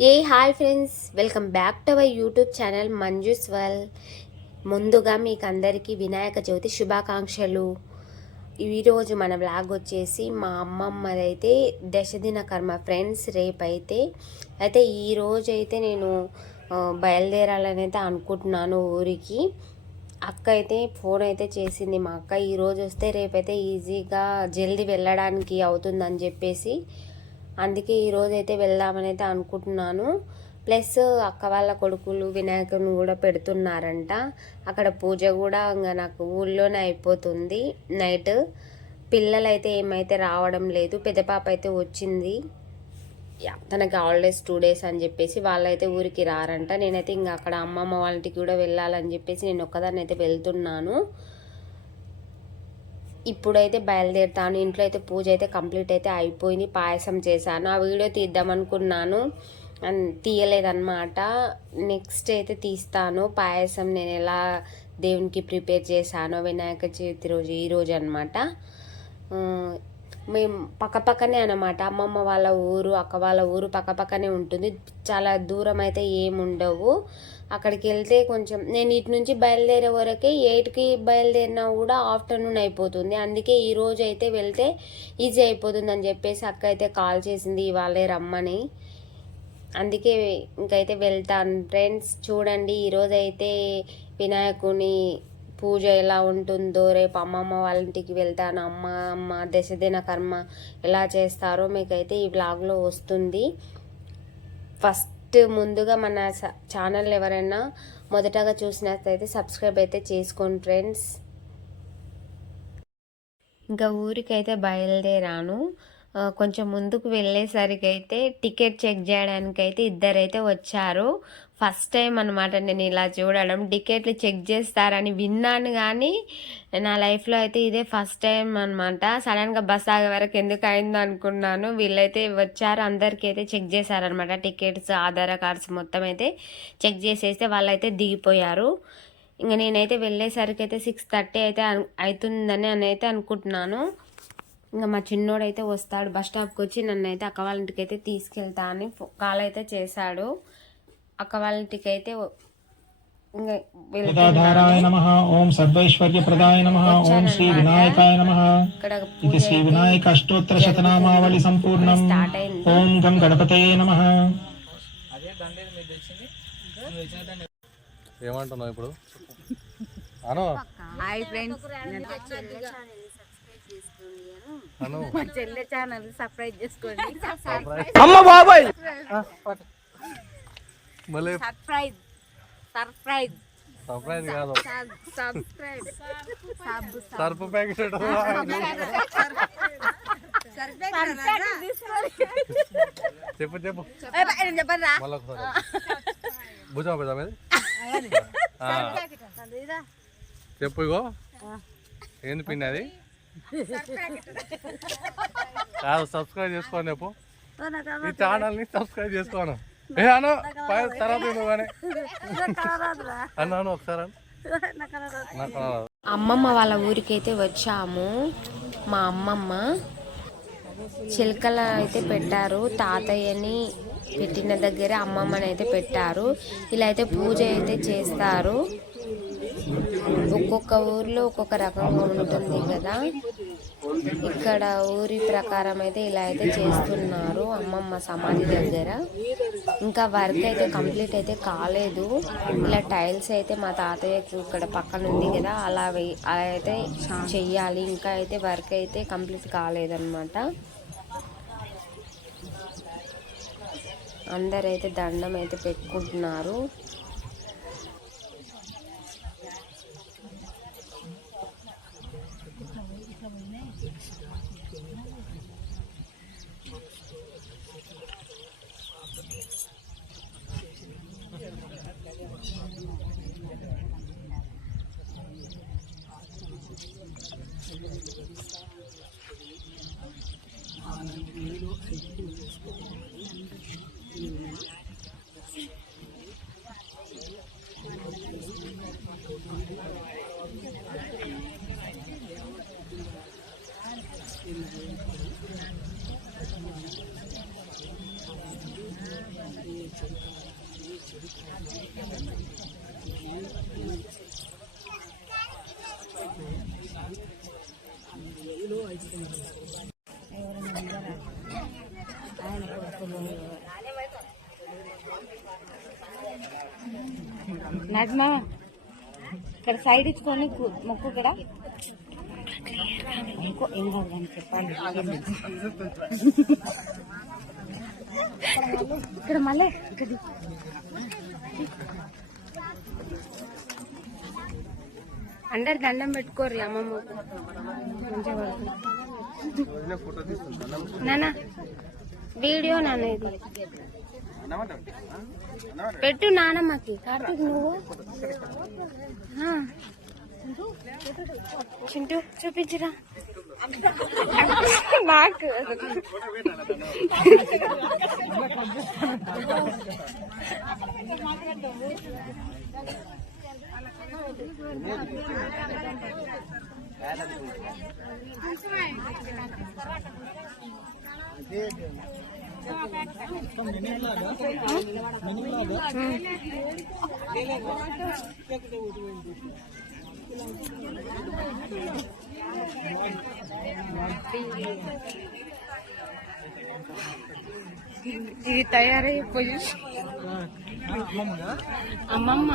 Hi friends, welcome back to our YouTube channel Manju's world. ముందుగా మీకు అందరికీ వినాయక చవితి శుభాకాంక్షలు. ఈరోజు మన వ్లాగ్ వచ్చేసి మా అమ్మమ్మదైతే దశదిన కర్మ ఫ్రెండ్స్. రేపైతే ఈరోజు అయితే నేను బయలుదేరాలని అయితే అనుకుంటున్నాను ఊరికి. అక్క అయితే ఫోన్ అయితే చేసింది. మా అక్క ఈరోజు వస్తే రేపైతే ఈజీగా జల్దీ వెళ్ళడానికి అవుతుందని చెప్పేసి, అందుకే ఈరోజు అయితే వెళ్దామని అయితే అనుకుంటున్నాను. ప్లస్ అక్క వాళ్ళ కొడుకులు వినాయకుని కూడా పెడుతున్నారంట. అక్కడ పూజ కూడా ఇంకా నాకు ఊళ్ళోనే అయిపోతుంది నైట్. పిల్లలైతే ఏమైతే రావడం లేదు. పెద్ద పాప అయితే వచ్చింది, తనకి హాలిడేస్ 2 days అని చెప్పేసి వాళ్ళైతే ఊరికి రారంట. నేనైతే ఇంకా అక్కడ అమ్మమ్మ వాళ్ళ ఇంటికి కూడా వెళ్ళాలని చెప్పేసి నేను ఒక్కదాన్ని అయితే వెళ్తున్నాను. ఇప్పుడైతే బయలుదేరుతాను. ఇంట్లో అయితే పూజ అయితే కంప్లీట్ అయితే అయిపోయింది. పాయసం చేశాను, ఆ వీడియో తీద్దామనుకున్నాను, తీయలేదన్నమాట. నెక్స్ట్ అయితే తీస్తాను. పాయసం నేను ఎలా దేవునికి ప్రిపేర్ చేశానో వినాయక చవితి రోజు ఈరోజు అనమాట. మేము పక్కపక్కనే అనమాట. అమ్మమ్మ వాళ్ళ ఊరు, అక్క వాళ్ళ ఊరు పక్కపక్కనే ఉంటుంది. చాలా దూరం అయితే ఏముండవు. అక్కడికి వెళ్తే కొంచెం నేను ఇటు నుంచి బయలుదేరే వరకే 8కి బయలుదేరినా కూడా ఆఫ్టర్నూన్ అయిపోతుంది. అందుకే ఈరోజు అయితే వెళ్తే ఈజీ అయిపోతుంది అని చెప్పేసి అక్క అయితే కాల్ చేసింది ఇవాళే రమ్మని. అందుకే ఇంకైతే వెళ్తాను ఫ్రెండ్స్. చూడండి, ఈరోజు అయితే వినాయకుని పూజ ఎలా ఉంటుందో, రేపు అమ్మమ్మ వాళ్ళ ఇంటికి వెళ్తాను. అమ్మ దశదిన కర్మ ఎలా చేస్తారో మీకైతే ఈ వ్లాగ్లో వస్తుంది. ఫస్ట్ ముందుగా మన ఛానల్ ఎవరైనా మొదటగా చూసినట్లయితే సబ్స్క్రైబ్ అయితే చేసుకోండి ఫ్రెండ్స్. ఇంకా ఊరికైతే బయలుదేరాను. కొంచెం ముందుకు వెళ్ళేసరికి అయితే టికెట్ చెక్ చేయడానికి అయితే ఇద్దరైతే వచ్చారు. ఫస్ట్ టైం అనమాట నేను ఇలా చూడడం. టికెట్లు చెక్ చేస్తారని విన్నాను కానీ నా లైఫ్లో అయితే ఇదే ఫస్ట్ టైం అనమాట. సడన్గా బస్ ఆగే వరకు ఎందుకు అయిందో అనుకున్నాను. వీళ్ళైతే వచ్చారు, అందరికీ అయితే చెక్ చేశారనమాట. టికెట్స్, ఆధార్ కార్డ్స్ మొత్తం అయితే చెక్ చేసేస్తే వాళ్ళైతే దిగిపోయారు. ఇంకా నేనైతే వెళ్ళేసరికి అయితే 6:30 అయితే అవుతుందని అయితే అనుకుంటున్నాను. ఇంకా మా చిన్నోడైతే వస్తాడు, బస్ స్టాప్కి వచ్చి నన్ను అయితే అక్క వాళ్ళ ఇంటికి అయితే తీసుకెళ్తా అని కాల్ అయితే చేశాడు. అక్క వాళ్ళ ఇంటికి అయితే ప్రదాధారాయ నమః. ఓం సర్వైశ్వర్య ప్రదాయ నమః. ఓం శ్రీ వినాయకాయ నమః. ఇది శ్రీ వినాయక అష్టోత్తర శతనామావళి సంపూర్ణం. ఓం గం గణపతయే నమః. ఏమంటున్నావు ఇప్పుడు? అను హాయ్ ఫ్రెండ్స్, మా చెల్లె ఛానల్ సబ్స్క్రైబ్ చేసుకోండి. అమ్మ బాబాయ్, మళ్ళీ సర్ప్రైజ్ సర్ప్రైజ్ సర్ప్రైజ్ కాదు, సబ్స్క్రైబ్ సర్పు ప్యాకెట్. చెప్పు చెప్పు చెప్పరా మళ్ళీ ఒకసారి భుజం పెద్ద మీద చెప్పు. ఇగో ఏంది పిన్ అది కాదు, సబ్స్క్రైబ్ చేసుకోండి. చెప్పు, ఈ ఛానల్ని సబ్స్క్రైబ్ చేసుకోను. అను తర్వాత కానీ అన్నాను ఒకసారి. అమ్మమ్మ వాళ్ళ ఊరికైతే వచ్చాము. మా అమ్మమ్మ చిలకల అయితే పెట్టారు. తాతయ్యని పెట్టిన దగ్గర అమ్మమ్మని అయితే పెట్టారు. ఇలా అయితే పూజ అయితే చేస్తారు. ఒక్కొక్క ఊర్లో ఒక్కొక్క రకంగా ఉంటుంది కదా. ఇక్కడ ఊరి ప్రకారం అయితే ఇలా అయితే చేస్తున్నారు అమ్మమ్మ సమాధి దగ్గర. ఇంకా వర్క్ అయితే కంప్లీట్ అయితే కాలేదు. ఇలా టైల్స్ అయితే మా తాతయ్యకి ఇక్కడ పక్కన ఉంది కదా, అలా అయితే చెయ్యాలి. ఇంకా అయితే వర్క్ అయితే కంప్లీట్ కాలేదన్నమాట. అందరైతే దండం అయితే పెట్టుకుంటున్నారు. నజ్మా ఇక్కడ సైడ్ ఇచ్చుకొని మొక్కు ఇక్కడ ఏం కాదు చెప్పాలి ఇక్కడ మళ్ళీ ఇక్కడ అందరు దండం పెట్టుకోరు అమ్మమ్మ నాన్న వీడియో నాన్న ఇది పెట్టు నానమ్మకి. కార్తీక్ నువ్వు చింటూ చూపించరా నాకు. ఇది తయారయ్యే పొజిషన్ అమ్మమ్మ.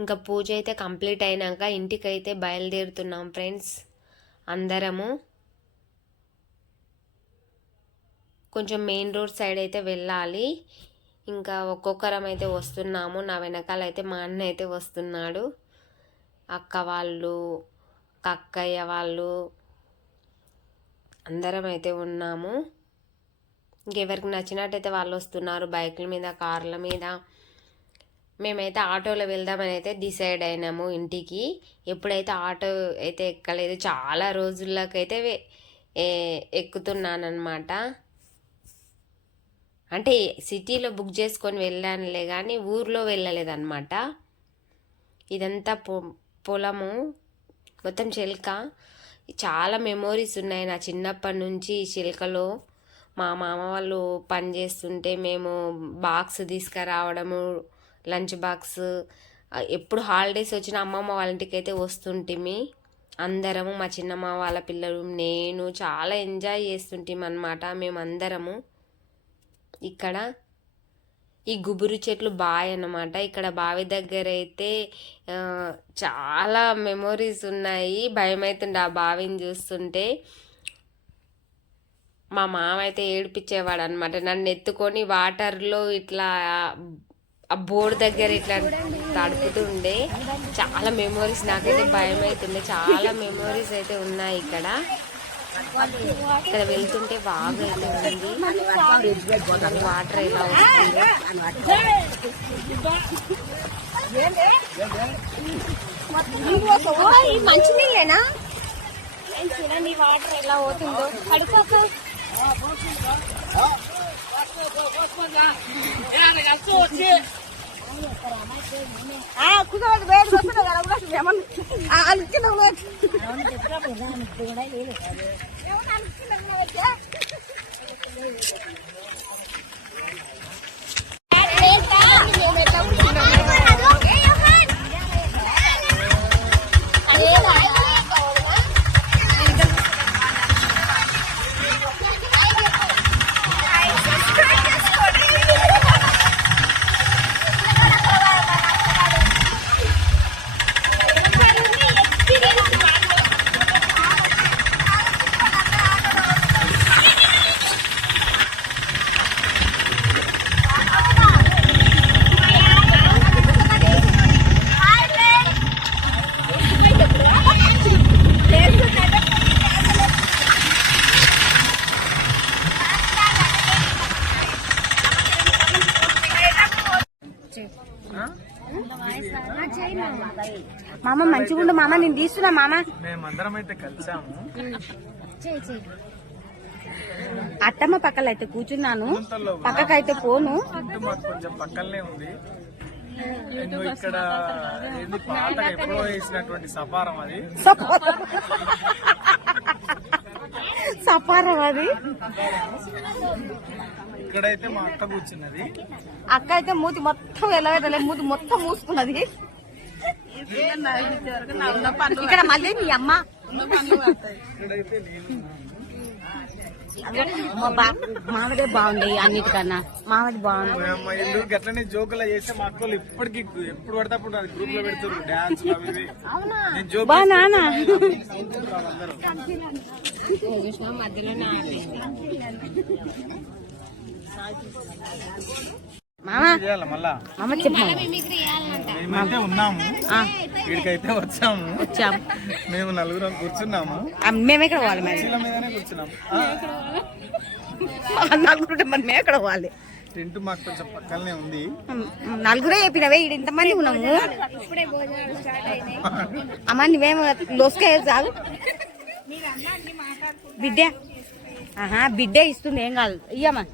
ఇంకా పూజ అయితే కంప్లీట్ అయినాక ఇంటికైతే బయలుదేరుతున్నాం ఫ్రెండ్స్. అందరము కొంచెం మెయిన్ రోడ్ సైడ్ అయితే వెళ్ళాలి. ఇంకా ఒక్కొక్కరం అయితే వస్తున్నాము. నా వెనకాల అయితే మా అన్న అయితే వస్తున్నాడు. అక్క వాళ్ళు, అక్కయ్య వాళ్ళు అందరం అయితే ఉన్నాము. ఇంకెవరికి నచ్చినట్టయితే వాళ్ళు వస్తున్నారు బైకుల మీద, కార్ల మీద. మేమైతే ఆటోలో వెళ్దామని అయితే డిసైడ్ అయినాము ఇంటికి. ఎప్పుడైతే ఆటో అయితే ఎక్కలేదు, చాలా రోజులకైతే ఎక్కుతున్నానమాట. అంటే సిటీలో బుక్ చేసుకొని వెళ్ళానులే కానీ ఊర్లో వెళ్ళలేదన్నమాట. ఇదంతా పొలము, మొత్తం చిలక. చాలా మెమోరీస్ ఉన్నాయి నా చిన్నప్పటి నుంచి ఈ చిలకలో. మా మామ వాళ్ళు పని చేస్తుంటే మేము బాక్స్ తీసుకురావడము, లంచ్ బాక్స్. ఎప్పుడు హాలిడేస్ వచ్చినా అమ్మమ్మ వాళ్ళ ఇంటికి అయితే వస్తుంటిమి అందరము. మా చిన్నమ్మ వాళ్ళ పిల్లలు, నేను చాలా ఎంజాయ్ చేస్తుంటాం అన్నమాట మేమందరము. ఇక్కడ ఈ గుబురు చెట్లు బాయ్ అన్నమాట. ఇక్కడ బావి దగ్గర అయితే చాలా మెమోరీస్ ఉన్నాయి. భయం అవుతుండే ఆ బావిని చూస్తుంటే. మా మామ అయితే ఏడిపించేవాడు అనమాట. నన్ను ఎత్తుకొని వాటర్లో ఇట్లా ఆ బోర్డు దగ్గర ఇట్లా తడుపుతుండే. చాలా మెమోరీస్, నాకైతే భయం అవుతుండే. చాలా మెమోరీస్ అయితే ఉన్నాయి ఇక్కడ. ఇక్కడ వెళ్తుంటే వాగు అయితే ఉంది, వాటర్ ఎలా వస్తుంది. మంచి నీళ్ళేనా? చూడండి వాటర్ ఎలా పోతుందో. పడిపోక మామ మంచిగా ఉండు మామ, నేను తీస్తున్నా మామ. మేమందరం అయితే కలిసాము. అత్తమ్మ పక్కల అయితే కూర్చున్నాను, పక్కకైతే పోను. మాకు కొంచెం పక్కనే ఉంది. ఇక్కడ ఏంది పాతగా ఎప్పుడో వేసినటువంటి సపారం అది. సపారం అది. ఇక్కడైతే మా అక్క కూర్చున్నది. అక్క అయితే మూతి మొత్తం ఎలా మూతి మొత్తం మూసుకున్నది. ఇక్కడ మళ్ళీ మీ అమ్మ. ఇక్కడైతే నేను మామదే బాగుంది అన్నిటికన్నా, మామది బాగుంది. ఇల్లు గట్లనే జోకులు చేస్తే మా అక్కలు ఇప్పటికి ఎప్పుడు పడితే అప్పుడు గ్రూప్ లో పెడతారు డాన్స్ బా నాన్న. మళ్ళా మామ చెప్పు. మేమైతే ఉన్నాము, వీడికైతే వచ్చాము. మేము నలుగురం కూర్చున్నాము. మేము ఎక్కడ పోవాలి మరి? చీల మీదనే కూర్చున్నాము. నలుగురు మరి మేము ఎక్కడ పోవాలి? టెంట్ మాకు కొంచెం పక్కనే ఉంది. నలుగురే చెప్పినవే, ఈడ ఇంతమంది ఉన్నాము. అమ్మ నువ్వేమో లోసుకే చాలు. బిడ్డ బిడ్డే ఇస్తుంది, ఏం కాదు. ఇయ్యమ్మా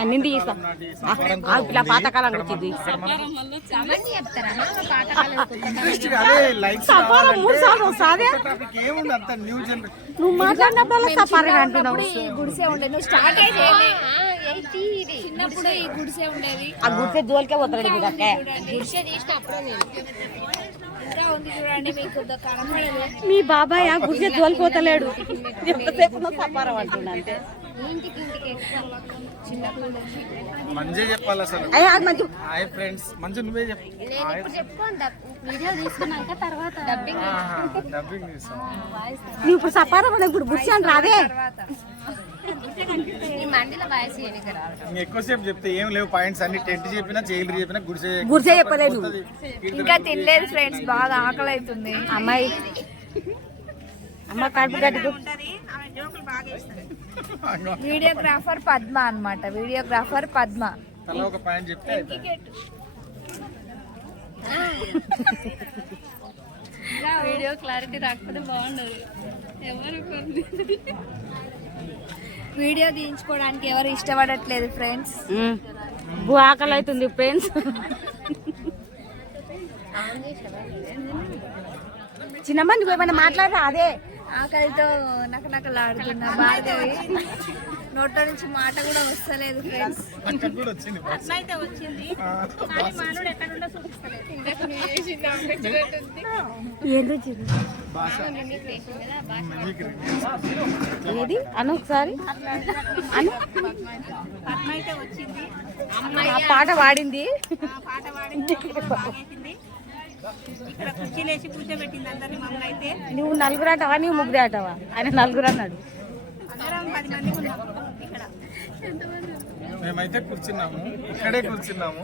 అన్నింటి ఇస్తాం. ఇలా పాతకాలం వచ్చింది. నువ్వు మాట్లాడినప్పుడు సపారం అంటున్నావు. ఆ గుడిసె జోలికే పోతాడు మీకు అక్క. మీ బాబాయ్ ఆ గుడిసె జోలిపోతలేడు, ఎంతసేపు సపారం అంటున్నా అంతే. మంచిగా చెప్పాలి అసలు. హాయ్ ఫ్రెండ్స్, మంచిగా నువ్వే చెప్పు. డబ్బింగ్ చేస్తాం. నువ్వు ఇప్పుడు సపారం ఇప్పుడు గుడిసాను రాదే. ఎక్కువసేపు చెప్తే ఏం లేవు పాయింట్స్ అన్ని. టెంట్ చెప్పినా, జైలు చెప్పినా, గుడిసే చెప్పలేదు. ఇంకా తినలేదు ఫ్రెండ్స్, బాగా ఆకలి అవుతుంది. అమ్మాయి అమ్మ కడుపు గడ్డకు. వీడియోగ్రాఫర్ పద్మ అన్నమాట, వీడియోగ్రాఫర్ పద్మ. తలా ఒక పాయింట్ చెప్తే వీడియో క్లారిటీ రాకపోతే బాగుండదు. వీడియో తీయించుకోవడానికి ఎవరు ఇష్టపడట్లేదు ఫ్రెండ్స్. ఆకలి అవుతుంది ఫ్రెండ్స్. చిన్నమ్మ ఏమైనా మాట్లాడరా? అదే ఆకలితో నకనకలాడుతున్నా భార్గవి. నోట్లో నుంచి మాట కూడా వస్తలేదు ఫ్రెండ్స్. ఏది అను ఒకసారి అను. ఆ పాట పాడింది. నువ్వు నలుగురు అంటావా, నువ్వు ముగ్గురు అంటావా? ఆయన నలుగురు అన్నాడు. మేమైతే కూర్చున్నాము, ఇక్కడే కూర్చున్నాము.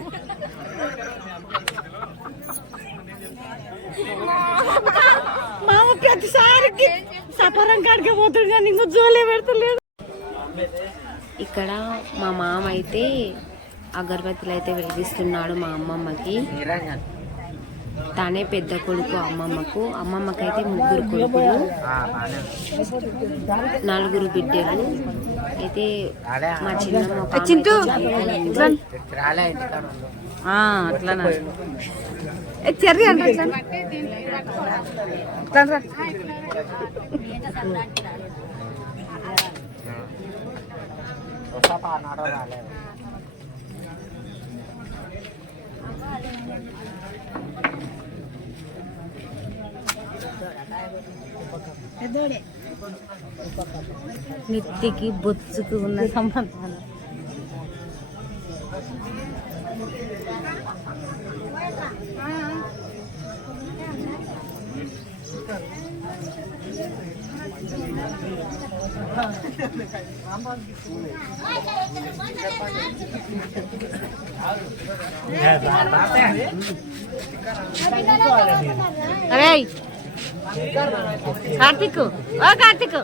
మామ ప్రతిసారికి సపరం కాడికే పోతుంది కానీ ఇంకో జోలే పెడతలేదు. ఇక్కడ మా మామ అయితే అగరబత్తులు అయితే వెలిగిస్తున్నాడు మా అమ్మమ్మకి. తానే పెద్ద కొడుకు అమ్మమ్మకు. అమ్మమ్మకైతే ముగ్గురు కొడుకులు, 4 బిడ్డలు. అయితే మా చిన్నమ్మ అట్లా చెర్రీ అంటే నెత్తికి బొచ్చుకు ఉన్న సంబంధాలు. అరే కార్తిక్, ఓ కార్తిక్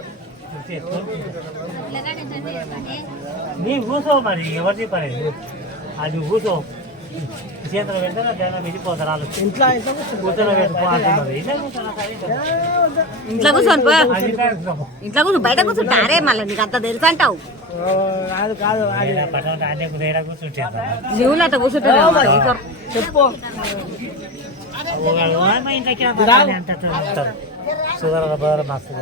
నీ కూర్చో మరి, ఎవరిది పని అది కూర్చో. చేతులు పెడితే ధ్యానం వెళ్ళిపోతారు వాళ్ళు కూర్చొని పెట్టుకో అంటున్నారు. ఇంట్లో కూర్చొని పో. ఇంట్లో కూర్చొని బయట కూర్చుంటారే మళ్ళీ నీకు అంత తెలుసు అంటావు. పట్టణం అన్నీ ఏడా కూర్చుంటారు. జీవులు అట్లా కూర్చుంటారు చెప్పు. మా ఇంట్లోకి అంటారు సుధర బదర మస్తు.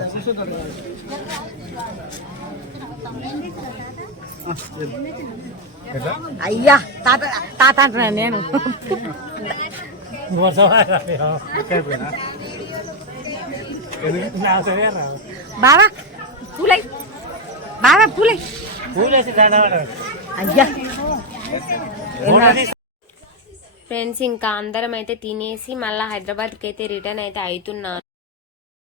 అయ్యా తాత తాత అంటున్నాను నేను. బాబా పూలై బాబా పూలై పూలేసి దండ అయ్యా. ఫ్రెండ్స్ ఇంకా అందరం అయితే తినేసి మళ్ళీ హైదరాబాద్కి అయితే రిటర్న్ అయితే అవుతున్నాను.